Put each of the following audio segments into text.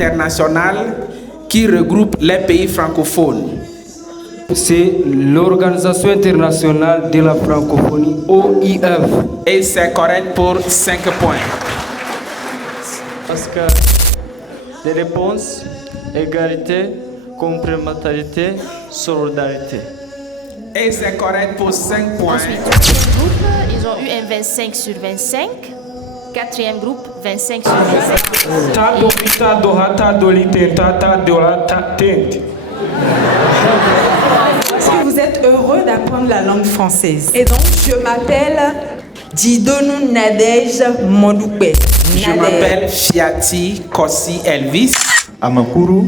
International qui regroupe les pays francophones. C'est l'Organisation internationale de la francophonie, OIF. Et c'est correct pour 5 points. Parce que les réponses, égalité, complémentarité, solidarité. Et c'est correct pour 5 points. Ensuite, troisième groupe, ils ont eu un 25 sur 25. Quatrième groupe, 25 sur 25. Est-ce que vous êtes heureux d'apprendre la langue française? Et donc, je m'appelle Didonou Nadège Mondoupe. Je m'appelle Fiati Kossi Elvis. Amakuru.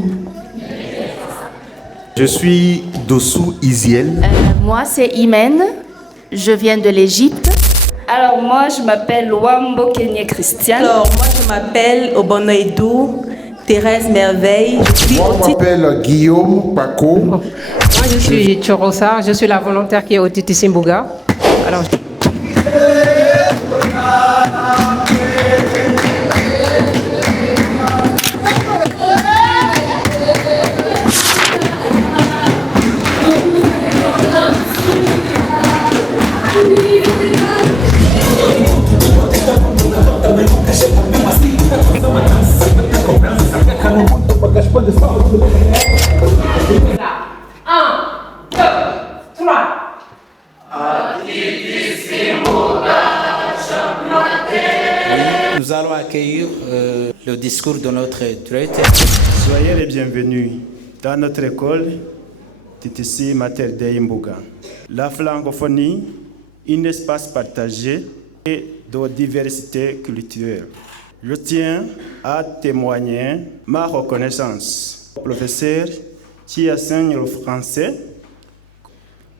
Je suis Dossou Isiel. Moi, c'est Imen. Je viens de l'Égypte. Alors moi, je m'appelle Wambo Kenye Christiane. Alors moi, je m'appelle Obonoïdou Thérèse Merveille. Moi, je m'appelle Guillaume Paco. Moi, je suis Chorosa. Je suis la volontaire qui est au Titi Simbuga. Alors, Nous allons accueillir le discours de notre directeur. Soyez les bienvenus dans notre école TTC Mater Dei Mbuga. La francophonie, un espace partagé et de diversité culturelle. Je tiens à témoigner ma reconnaissance au professeur qui enseigne le français,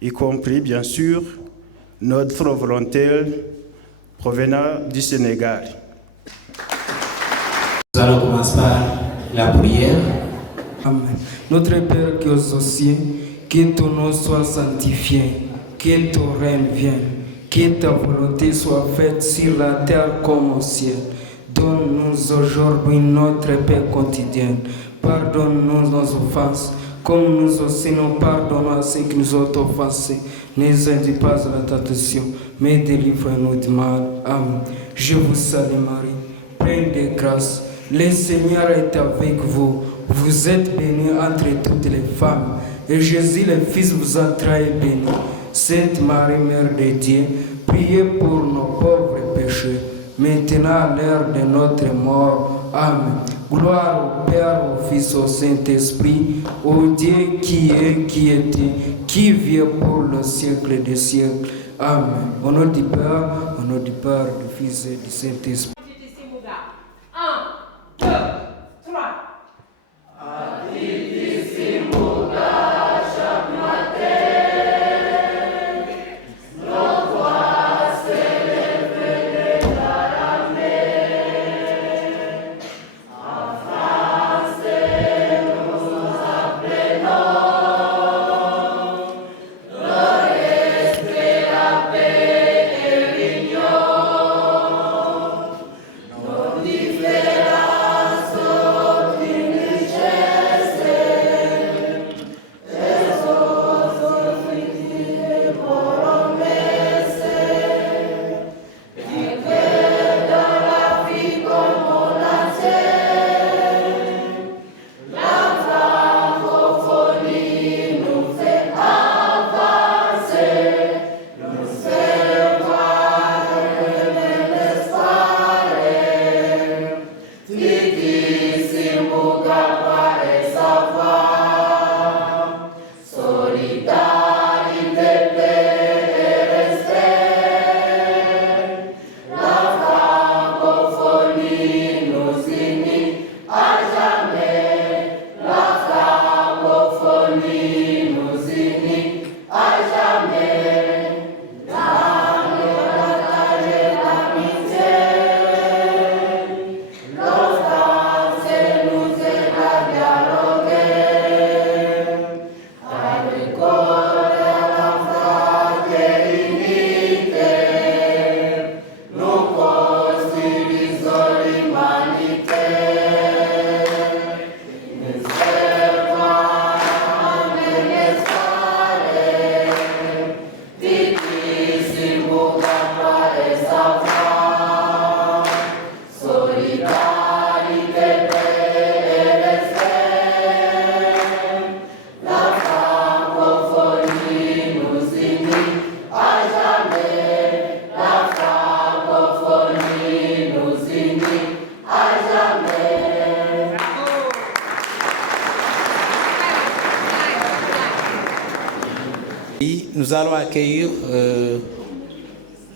y compris bien sûr notre volontaire provenant du Sénégal. Nous allons commencer par la prière. Amen. Notre Père qui es aux cieux, que ton nom soit sanctifié, que ton règne vienne, que ta volonté soit faite sur la terre comme au ciel. Donne-nous aujourd'hui notre pain quotidien. Pardonne-nous nos offenses, comme nous aussi nous pardonnons à ceux qui nous ont offensés. Ne nous induis pas à la tentation, mais délivre-nous du mal. Amen. Je vous salue Marie, pleine de grâce. Le Seigneur est avec vous. Vous êtes bénie entre toutes les femmes. Et Jésus, le Fils, vous a trahi béni. Sainte Marie, Mère de Dieu, priez pour nos pauvres pécheurs, maintenant à l'heure de notre mort. Amen. Gloire au Père, au Fils, au Saint-Esprit, au Dieu qui est, qui était, qui vient pour le siècle des siècles. Amen. Au nom du Père, du Fils et du Saint-Esprit. nous allons accueillir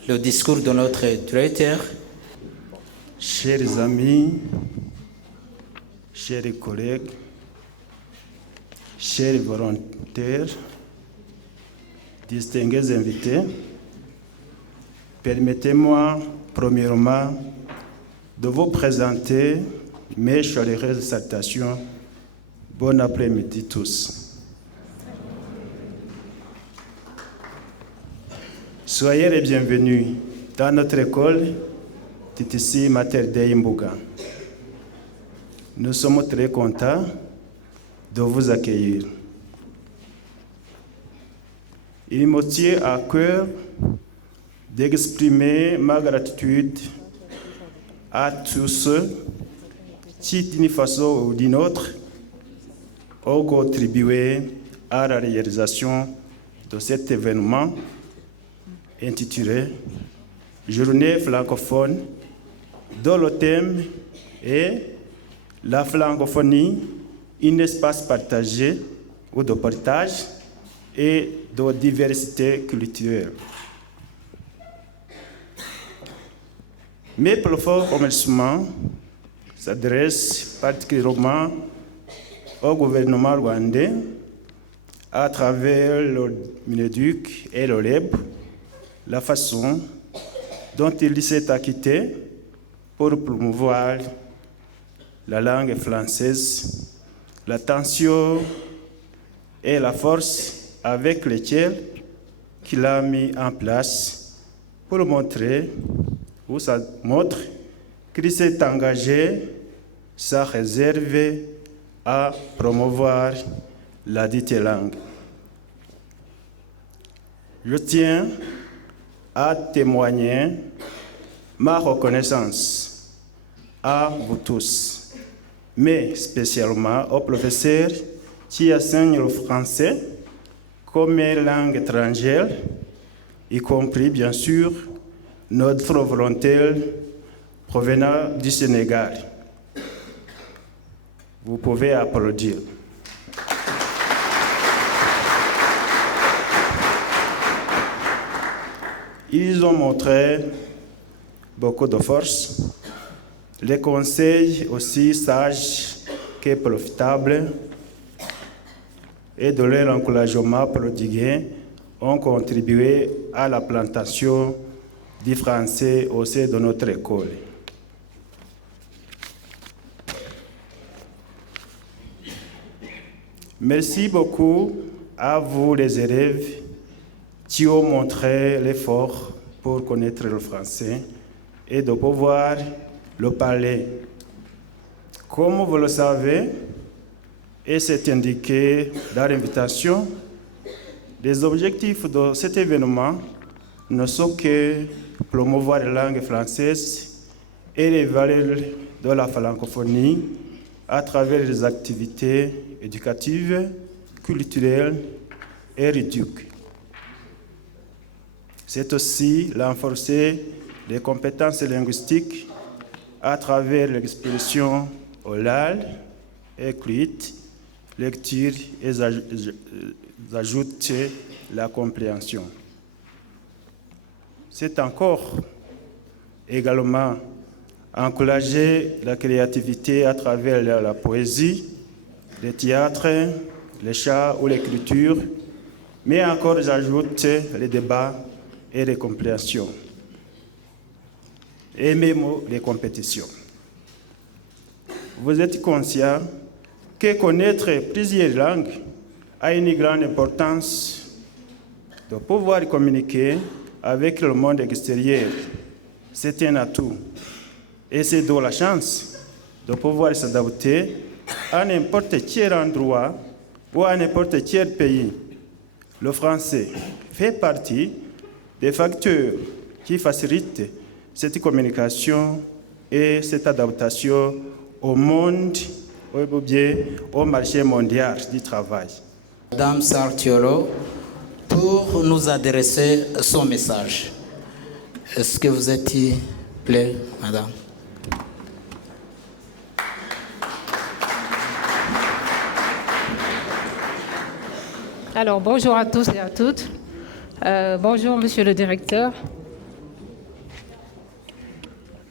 le discours de notre directeur. Chers amis, chers collègues, chers volontaires, distingués invités, permettez-moi premièrement de vous présenter mes chaleureuses salutations. Bon après-midi tous. Soyez les bienvenus dans notre école TTC Mater Dei Mbuga. Nous sommes très contents de vous accueillir. Il me tient à cœur d'exprimer ma gratitude à tous ceux qui, d'une façon ou d'une autre, ont contribué à la réalisation de cet événement intitulé Journée francophone, dont le thème est la francophonie, un espace partagé ou de partage et de diversité culturelle. Mes plus forts remerciements s'adressent particulièrement au gouvernement rwandais à travers le Mineduc et le LEB, la façon dont il s'est acquitté pour promouvoir la langue française, l'attention et la force avec lesquelles qu'il a mis en place pour montrer, ou ça montre, qu'il s'est engagé sans réserve à promouvoir la dite langue. Je tiens à témoigner ma reconnaissance à vous tous, mais spécialement aux professeurs qui enseignent le français comme langue étrangère, y compris bien sûr notre volontaire provenant du Sénégal. Vous pouvez applaudir. Ils ont montré beaucoup de force, les conseils aussi sages que profitables et de leur encouragement prodigué ont contribué à la plantation du français au sein de notre école. Merci beaucoup à vous les élèves qui ont montré l'effort pour connaître le français et de pouvoir le parler. Comme vous le savez, et c'est indiqué dans l'invitation, les objectifs de cet événement ne sont que promouvoir la langue française et les valeurs de la francophonie à travers les activités éducatives, culturelles et ludiques. C'est aussi renforcer les compétences linguistiques à travers l'expression orale, écrite, lecture et ajouter la compréhension. C'est encore également encourager la créativité à travers la poésie, le théâtre, les chants ou l'écriture, mais encore j'ajoute les débats et les compréhensions, et même les compétitions. Vous êtes conscient que connaître plusieurs langues a une grande importance de pouvoir communiquer avec le monde extérieur. C'est un atout. Et c'est de la chance de pouvoir s'adapter à n'importe quel endroit ou à n'importe quel pays. Le français fait partie des facteurs qui facilitent cette communication et cette adaptation au monde, ou bien au marché mondial du travail. Madame Sartiolo, pour nous adresser son message. Est-ce que vous êtes prête, madame? Alors, bonjour à tous et à toutes. Bonjour, monsieur le directeur.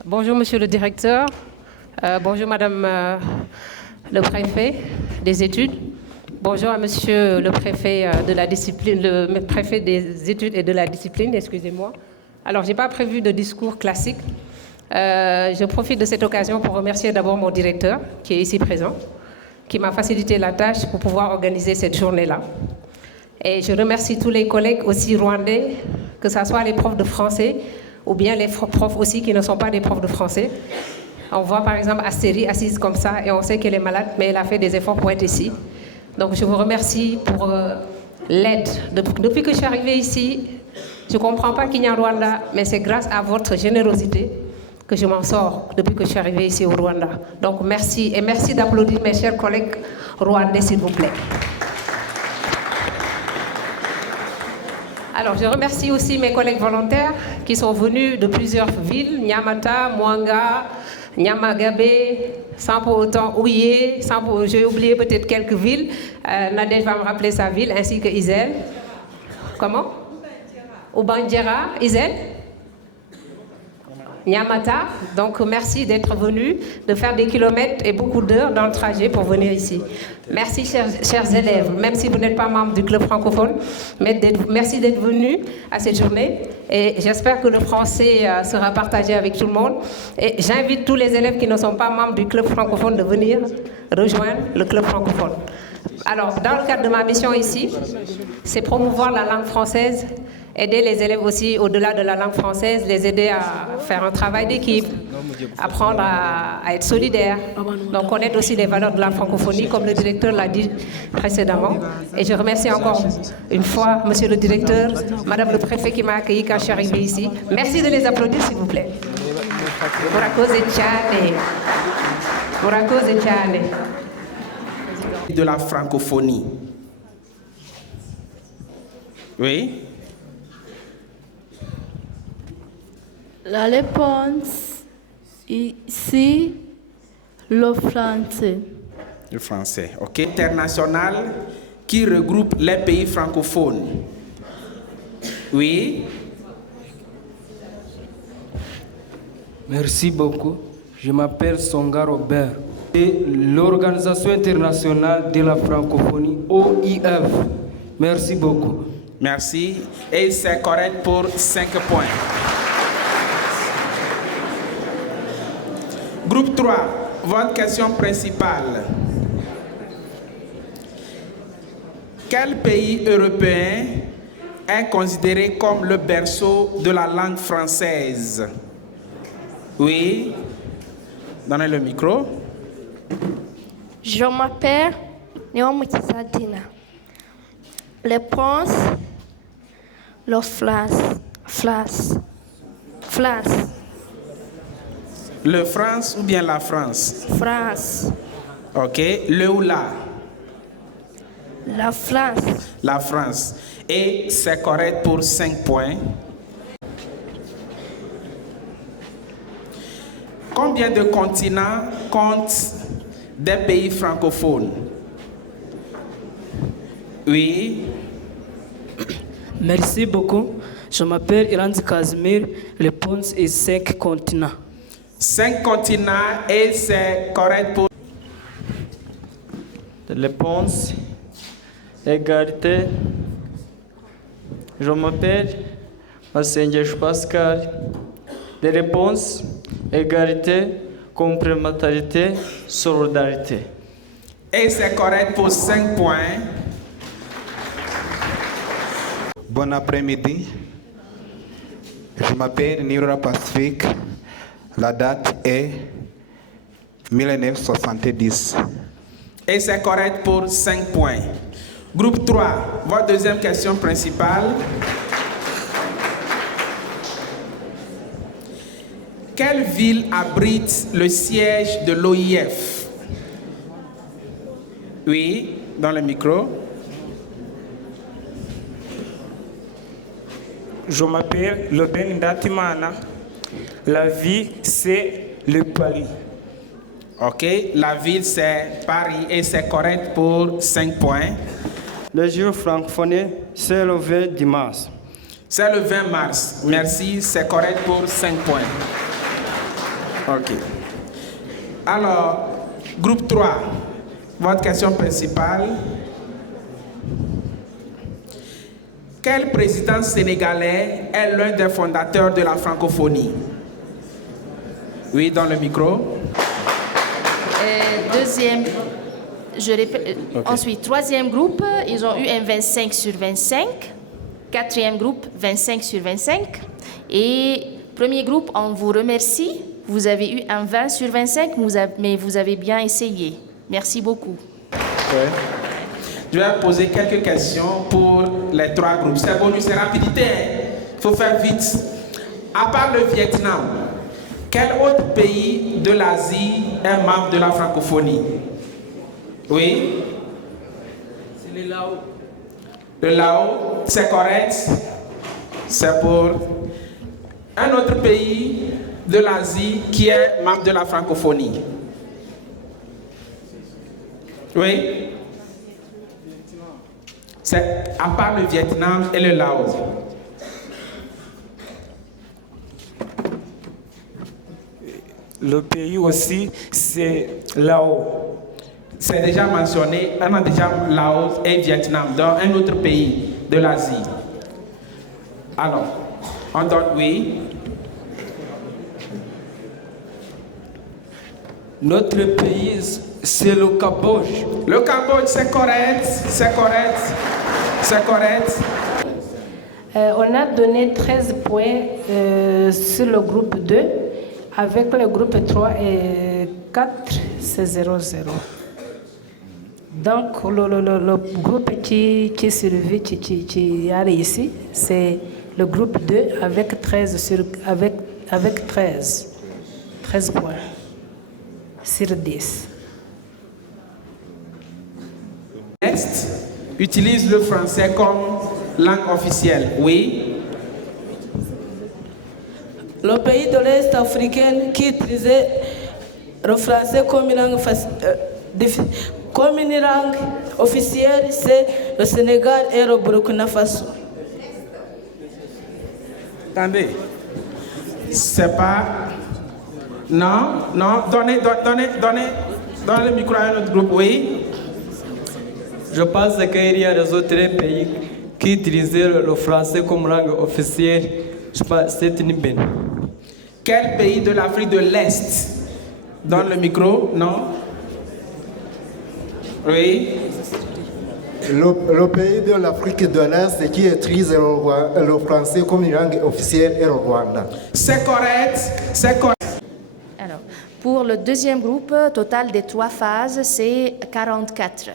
Bonjour, monsieur le directeur. Bonjour, madame le préfet des études. Bonjour à monsieur le préfet de la discipline, le préfet des études et de la discipline, excusez-moi. Alors, je n'ai pas prévu de discours classique. Je profite de cette occasion pour remercier d'abord mon directeur, qui est ici présent, qui m'a facilité la tâche pour pouvoir organiser cette journée-là. Et je remercie tous les collègues aussi rwandais, que ce soit les profs de français ou bien les profs aussi qui ne sont pas des profs de français. On voit par exemple Astérie assise comme ça et on sait qu'elle est malade, mais elle a fait des efforts pour être ici. Donc je vous remercie pour l'aide. Depuis que je suis arrivée ici, je ne comprends pas Kinyarwanda, mais c'est grâce à votre générosité que je m'en sors depuis que je suis arrivée ici au Rwanda. Donc merci et merci d'applaudir mes chers collègues rwandais, s'il vous plaît. Alors, je remercie aussi mes collègues volontaires qui sont venus de plusieurs villes, Nyamata, Mwanga, Nyamagabe, sans pour autant oublier, j'ai oublié peut-être quelques villes. Nadège va me rappeler sa ville, ainsi que Isel. Comment? Oubandiera, Isel? Nyamata. Donc, merci d'être venu, de faire des kilomètres et beaucoup d'heures dans le trajet pour venir ici. Merci, chers élèves, même si vous n'êtes pas membre du club francophone, mais merci d'être venus à cette journée. Et j'espère que le français sera partagé avec tout le monde. Et j'invite tous les élèves qui ne sont pas membres du club francophone de venir rejoindre le club francophone. Alors, dans le cadre de ma mission ici, c'est promouvoir la langue française, aider les élèves aussi au-delà de la langue française, les aider à faire un travail d'équipe, apprendre à être solidaire. Donc connaître aussi les valeurs de la francophonie, comme le directeur l'a dit précédemment. Et je remercie encore une fois monsieur le directeur, madame le préfet qui m'a accueilli quand je suis arrivée ici. Merci de les applaudir s'il vous plaît. De la francophonie. Oui. La réponse ici, le français. Le français, ok. International qui regroupe les pays francophones. Oui. Merci beaucoup. Je m'appelle Songa Robert. Et l'Organisation internationale de la francophonie, OIF. Merci beaucoup. Merci. Et c'est correct pour 5 points. Groupe 3, votre question principale. Quel pays européen est considéré comme le berceau de la langue française? Oui. Donnez le micro. Je m'appelle Néom Kisadina. Réponse, le France. Le France ou bien la France? France. Ok. Le ou la? La France. La France. Et c'est correct pour 5 points. Combien de continents comptent des pays francophones? Oui. Merci beaucoup. Je m'appelle Irandi Casimir. Réponse est 5 continents. 5 continents et c'est correct pour... Réponse, égalité. Je m'appelle Massengesh Pascal. Les réponses, égalité, complémentarité, solidarité. Et c'est correct pour 5 points. Bon après-midi. Je m'appelle Nirora Pacifique. La date est 1970. Et c'est correct pour 5 points. Groupe 3, votre deuxième question principale. Quelle ville abrite le siège de l'OIF? Oui, dans le micro. Je m'appelle Loben Ndatimana. La ville, c'est le Paris. Ok, la ville, c'est Paris et c'est correct pour 5 points. Le jour francophone s'est levé dimanche. C'est le 20 mars. Merci, c'est correct pour 5 points. Ok. Alors, groupe 3, votre question principale. Quel président sénégalais est l'un des fondateurs de la francophonie? Oui, dans le micro. Deuxième, je répète. Okay. Ensuite, troisième groupe, ils ont eu un 25 sur 25. Quatrième groupe, 25 sur 25. Et premier groupe, on vous remercie. Vous avez eu un 20 sur 25, mais vous avez bien essayé. Merci beaucoup. Ouais. Je vais poser quelques questions pour les 3 groupes. C'est bonus, c'est rapidité. Il faut faire vite. À part le Vietnam, quel autre pays de l'Asie est membre de la francophonie? Oui? C'est le Laos. Le Laos, c'est correct. C'est pour un autre pays de l'Asie qui est membre de la francophonie. Oui? C'est à part le Vietnam et le Laos. Le pays aussi, c'est Laos. C'est déjà mentionné, on a déjà Laos et Vietnam dans un autre pays de l'Asie. Alors, on donne oui. Notre pays, c'est le Cambodge. Le Cambodge, c'est correct, c'est correct, c'est correct. On a donné 13 points sur le groupe 2. Avec le groupe 3 et 4, c'est 0-0. Donc, le groupe qui survit, qui a réussi, c'est le groupe 2 avec 13 points sur 10. L'Est utilise le français comme langue officielle, oui. Le pays de l'Est africain qui utilisait le français comme une langue officielle, c'est le Sénégal et le Burkina Faso. Attendez, c'est pas... Non, donnez le micro à un autre groupe, oui. Je pense qu'il y a des autres pays qui utilisaient le français comme langue officielle. Je pense que c'est une bonne. Quel pays de l'Afrique de l'Est? Donne le micro, non? Oui. Le pays de l'Afrique de l'Est qui utilise le français comme une langue officielle est le Rwanda. C'est correct, c'est correct. Alors, pour le deuxième groupe, total des 3 phases, c'est 44.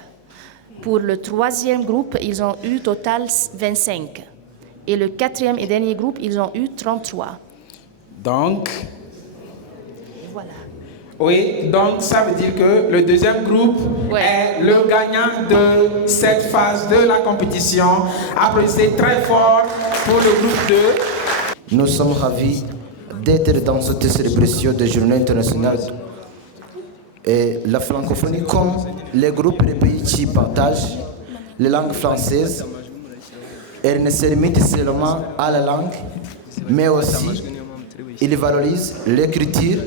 Pour le troisième groupe, ils ont eu total 25. Et le quatrième et dernier groupe, ils ont eu 33. Donc, voilà. Oui, donc ça veut dire que le deuxième groupe est le gagnant de cette phase de la compétition. Applaudissez très fort pour le groupe 2. Nous sommes ravis d'être dans cette célébration de Journée internationale. Et la francophonie, comme les groupes de pays qui partagent les langues françaises, elle ne se limite seulement à la langue, mais aussi il valorise l'écriture,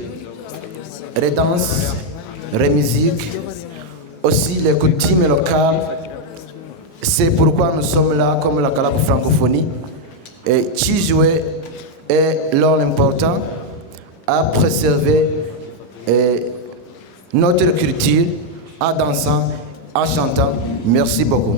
les danses, les musiques, aussi les coutumes locales. C'est pourquoi nous sommes là comme la Calabre francophonie et qui jouait un rôle important à préserver notre culture en dansant, en chantant. Merci beaucoup.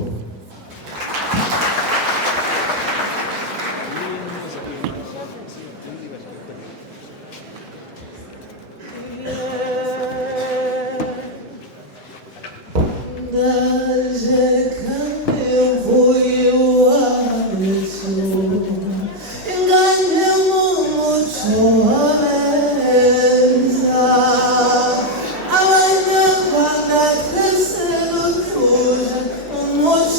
Much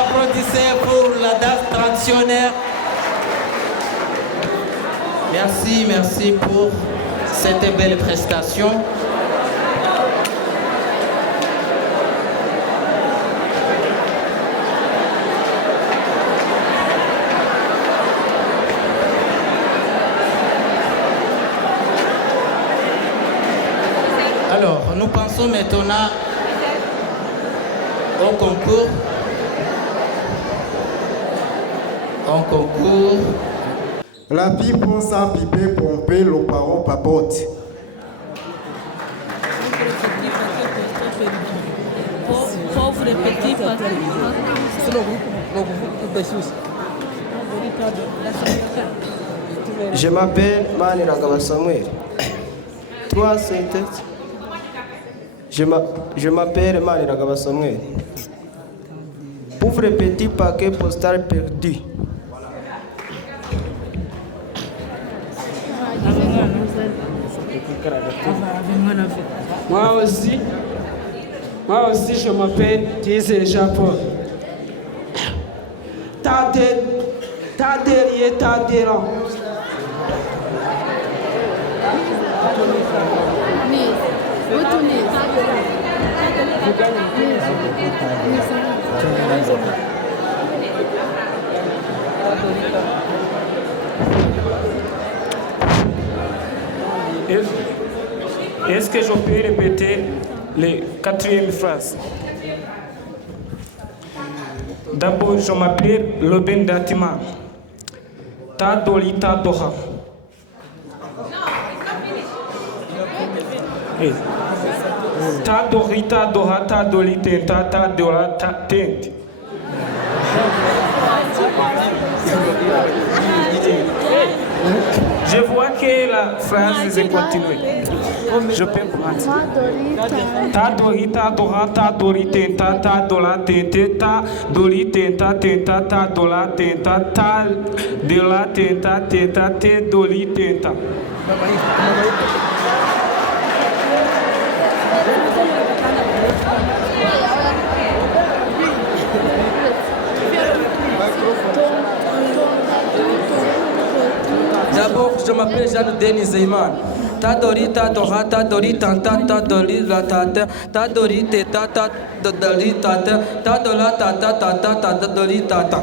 Applaudissez pour la danse traditionnelle. Merci pour cette belle prestation. Alors, nous pensons maintenant au concours. La pipe sans piper, pomper, le parent papote. Pauvre petit Je m'appelle Maniragaba Samuel. 3 sentences. Je m'appelle Maniragaba Samuel. Pauvre petit paquet postal perdu. Moi aussi, je m'appelle Diesel Japon. Ta derrière, ta derrière. Est-ce que je peux répéter les 4e phrases? D'abord, je m'appelle Loben Datima. Ta doli ta doha. Ta dori ta doha ta doli tenta ta dola ta tent. Je vois que la phrase est continuée. Je peux prendre. Ta dori ta doha ta dori tenta ta dola tente ta doli tenta tenta ta dola tenta ta dola tenta tenta te doli tenta. D'abord, je m'appelle Jean-Denis Zeyman. Ta dori ta doha ta dori tanta ta dori la tata ta dori teta ta dori tata ta dola tata tata ta dori tata.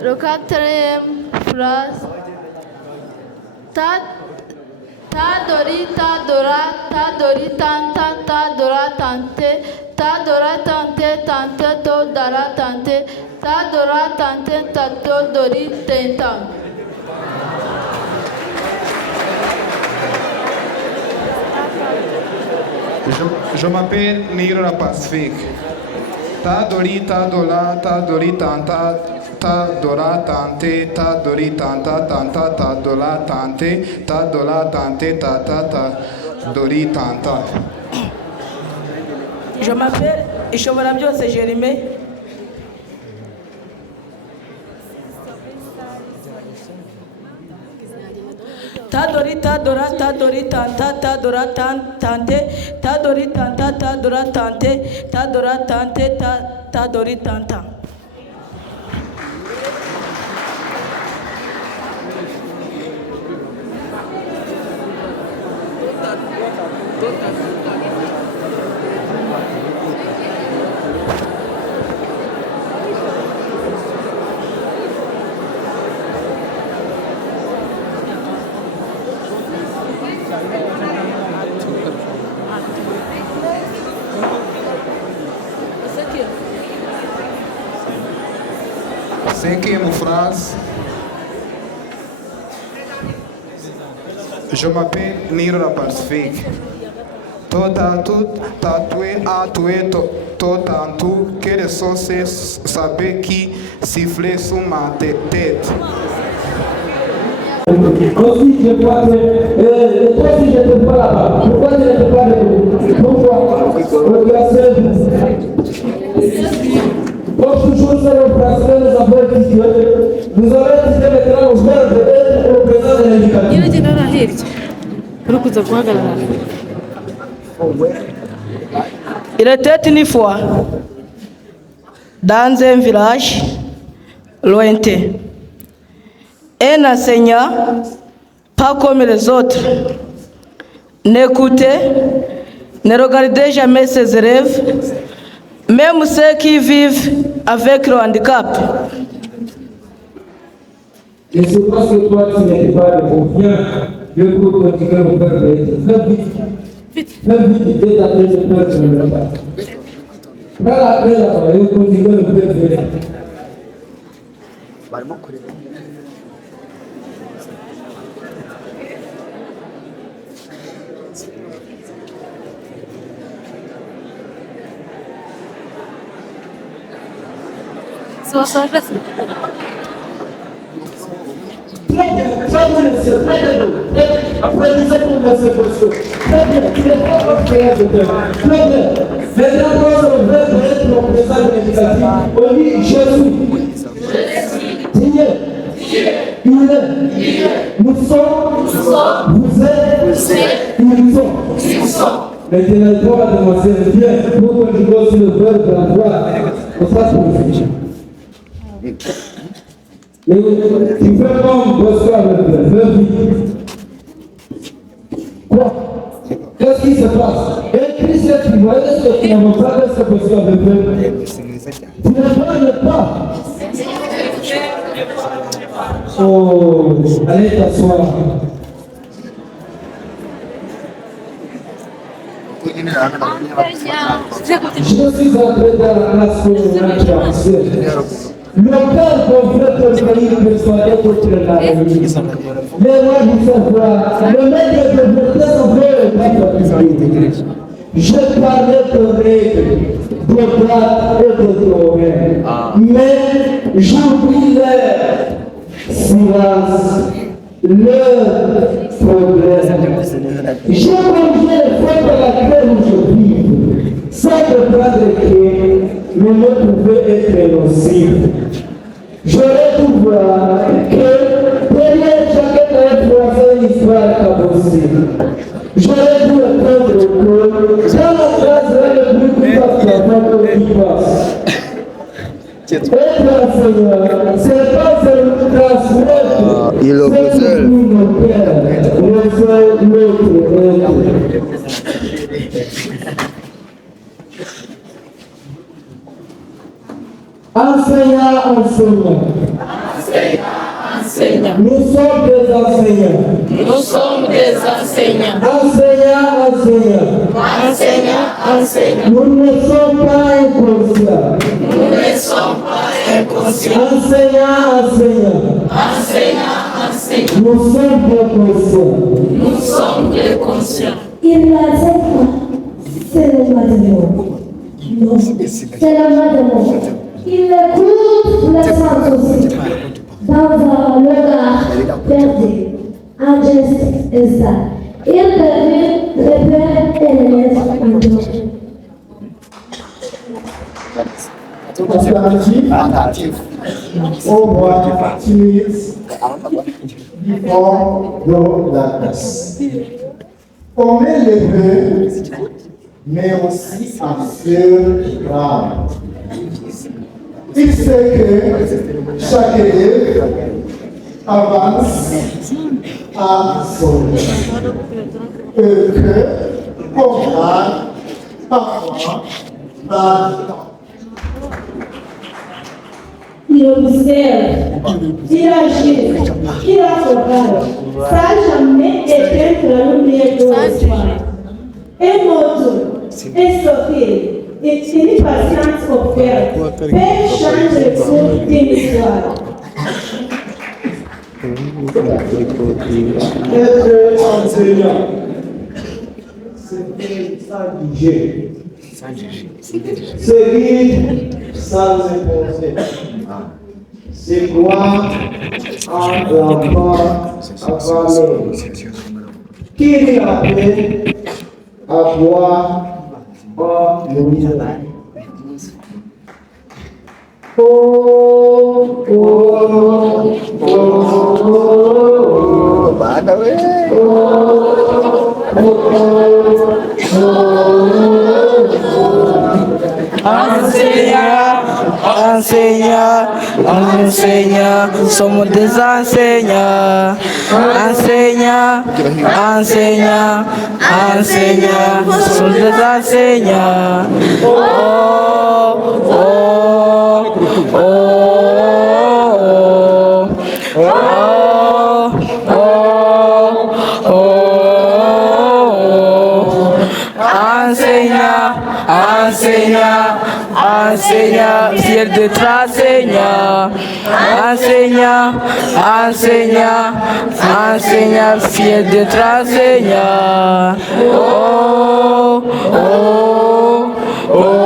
Le 4e phrase. Ta dori ta dora ta dori tanta ta dora tante ta dora tante tante to dara tante ta dora tante tato dori tenta. Je m'appelle Niro Pacifique. Ta dori ta dola ta dori tanta ta dora tante ta dori tanta tanta ta dola tante ta dola tante ta ta ta dori tanta. Je m'appelle Ishoborabyose Jérémie. Ta dori ta dora ta dori tanta ta dora tante ta dori tanta ta dora tante ta dora tante ta dori tanta. Cinquième phrase. Je m'appelle Niro Pacifique. Tota tout, tatoué, atoué, tota tout. Quelle sauce savait qui sifflait sous ma tête. Ensuite, je crois que toi aussi je ne peux pas là-bas. Pourquoi je ne peux pas le pourquoi? Comme toujours, c'est le principe nous avons étudié. Nous avons étudié maintenant au verbe d'être au présent de l'indicatif. Il était une fois dans un village lointain. Un enseignant, pas comme les autres, n'écoutait, ne regardait jamais ses élèves, même ceux qui vivent avec le handicap. Et c'est parce que toi, tu n'es pas de confiant, je peux continuer à faire vite. Fais vite, dès ta tête de faire sur le repas. Prends la paix là-bas, je continue à faire vite. Après 17 ans de séparation. Très bien, tu n'es pas votre créateur de terre. Très bien. Maintenant, quand on veut être le présent de l'éducatif, on dit Jésus. Dieu. Il est. Nous sommes. Vous êtes. Ils sont. Maintenant, toi, demoiselle, viens pour que je vois sur le verbe de la voix. On sera positif. Et tu fais comme Bosco avec le vite. Quoi? Qu'est-ce qui se passe? Et Christ, tu vois, est-ce que tu n'as pas de ce Bosco avec le tu ne parles pas. Oh, allez t'asseoir. Je suis entré dans la nation. Le Père confie ton pays persuadé contre la vie. Les rois du savoir, le maître de beauté sauver le maître du pays. Je parlais de règles, de droite et de théorème. Mais j'oublie leur silence, leur problème. J'ai mangé les faits de laquelle je vis, sans comprendre que le mot pouvait être nocif. J'aurais pu voir que derrière chaque influence une histoire cabossée. J'aurais pu attendre que dans la phrase le plus coupable qui passe. Être enseignant, c'est pas seulement transmettre, c'est nous nos pères, le seul l'autre être. Enseignant. Nous sommes des enseignants. Enseignant. Nous ne sommes pas inconscients. Enseignant. Nous sommes bien conscients. Il n'a pas. C'est le matériau. Non, c'est la matériau. Il écoute les sens aussi. Dans un regard perdu, un geste exact. Il devient le père et le maître en deux. Attentif. Au moins, timide, hors de la classe. On met les vœux, mais aussi en feu grave. Il sait que chaque élève avance à son rythme et que comprendre parfois par le temps. Il observe, il agit, il accompagne, sans jamais éteindre la lumière de l'espoir. Un autre, un sourire, et tenez patience au Père. Père change le cours d'une histoire. Être enseignant, c'est sans juger. Seguir sans imposer. C'est croire en l'enfant affamé. Qui l'appelle à boire en nourrir. Oh, oh, oh, oh, Enseignants, enseignants, somos des enseignants. Enseignants, enseignants, enseignants, somos des enseignants. Oh, oh, oh, oh, oh, oh, enseignant, enseignant, enseignant, fier de t'enseigner. Enseignant, enseignant, enseignant, fier de t'enseigner. Oh, oh, oh, oh,